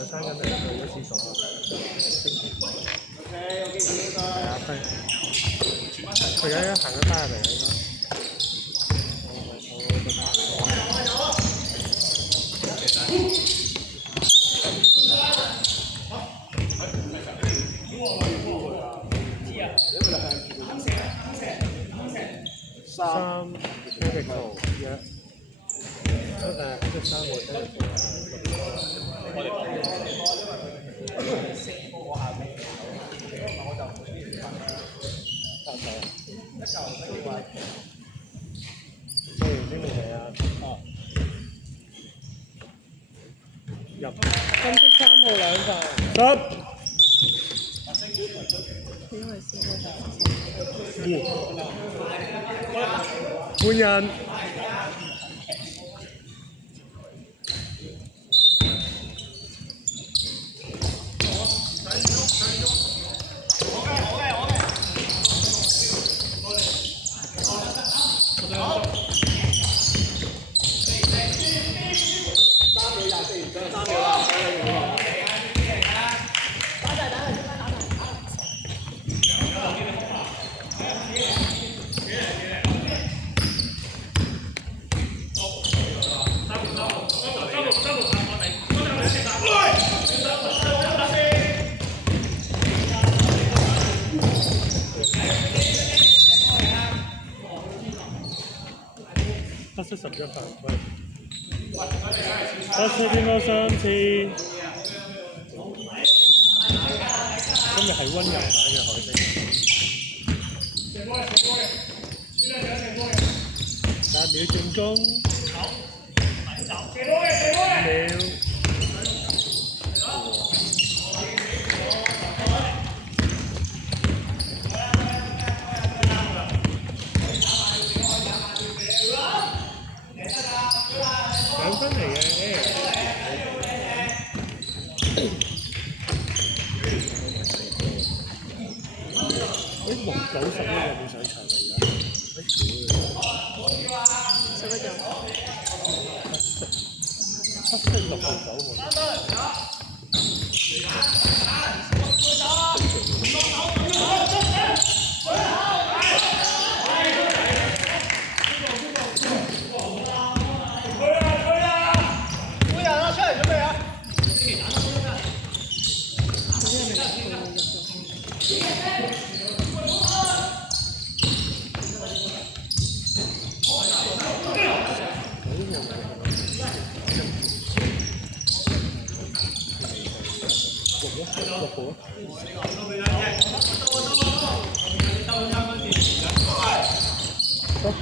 就生緊嚟去咗廁所啊！係啊，佢而家行緊翻入嚟啦，應該。三 critical 一，即三個 critical 做完先嚟啊！入金色3號2份。換人。得失11犯規，得失應該3次。今日係溫柔版嘅海星。8秒正中。5秒。2分嚟嘅。黃91有冇上場嚟㗎？11人。黑色6號9號。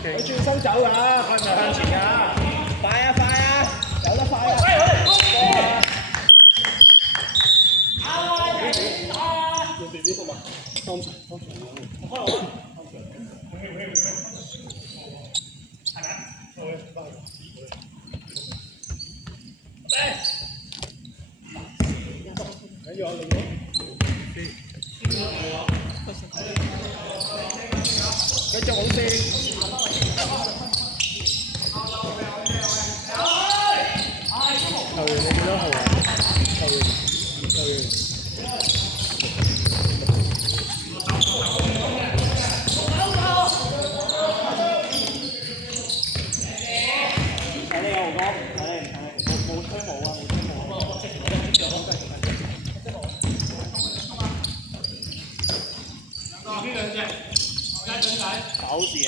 佢轉身走㗎，佢唔係向前㗎。快啊快啊，走得快啊！用 BB 服嘛？當場。緊要啊！繼續好先。球員你幾多號啊？球員。睇你有冇冇吹冇啊？打好自己。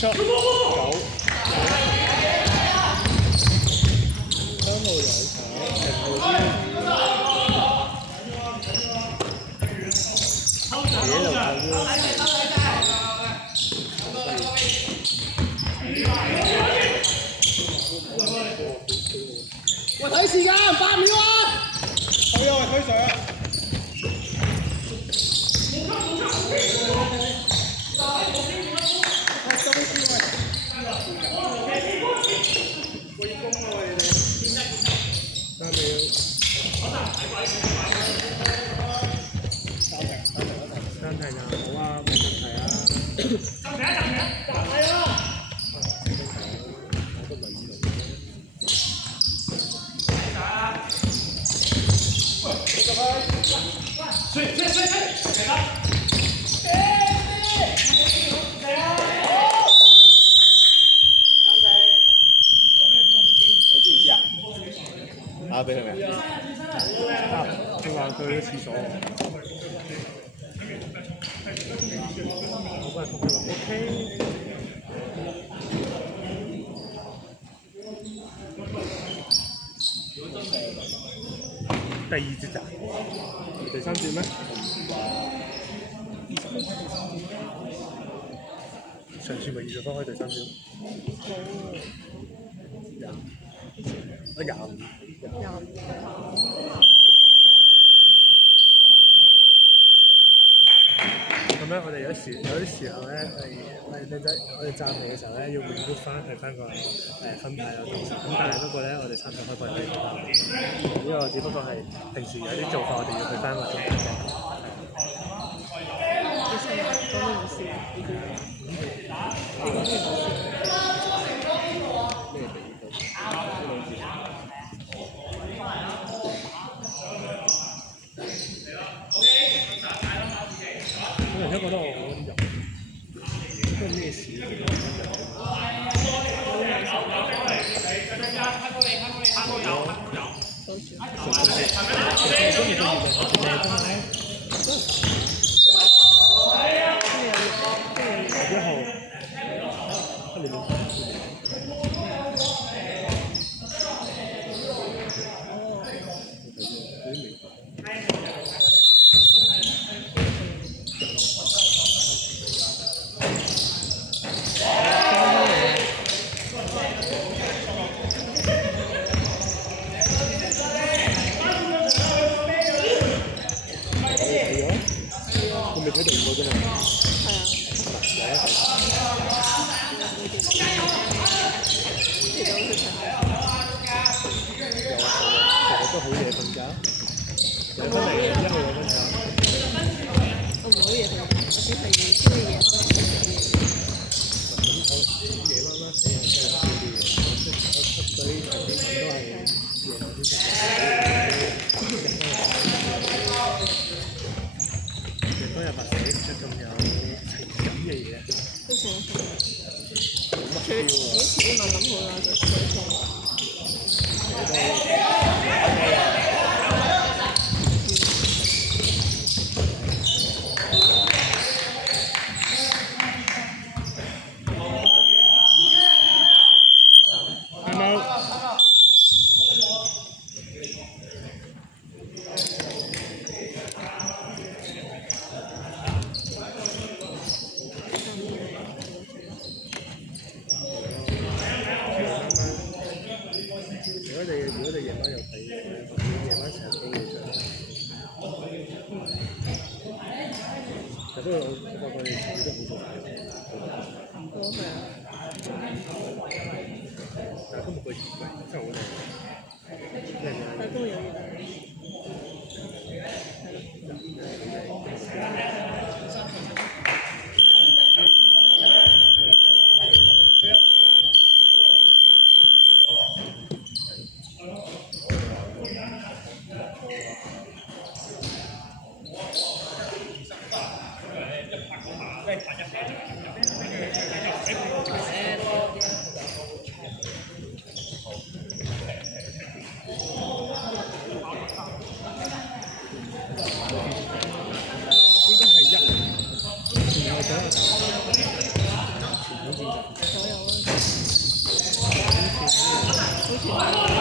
shot 9。3號有球，0號邊。野路球喂，睇時間8秒啊！推啊，推上啊！3題就好啊，冇問題啊。佢知唔知啊？打俾佢未？佢話佢去廁所。我幫佢覆佢話 OK。第2節咋？第3節咩？上次咪20分開第3節。25。咁咧，我哋有啲時候咧，我哋站嚟嘅時候咧，要回顧翻睇翻個分派有幾多。咁但係不過咧，我哋參賽開季可以做到。呢個只不過係平時有啲做法，我哋要去翻個中間啫。我而家覺得我好啲人，都係咩事？佢哋唔過啫嘛。都好夜瞓覺，2分嚟嘅，1號2分鐘。我唔好夜瞓，我只係中意夜晚。咁夜晚死人真係少啲嘅，出隊頭先都係夜晚先日白死唔出咁有情感嘅嘢。都成日佢自己慢諗好啦，就水貨。如果你夜晚又睇，夜晚成日都會上。不過我發覺你自己都好做嘅。都係啊。但係今日個熱真係好靚。但都有熱。前。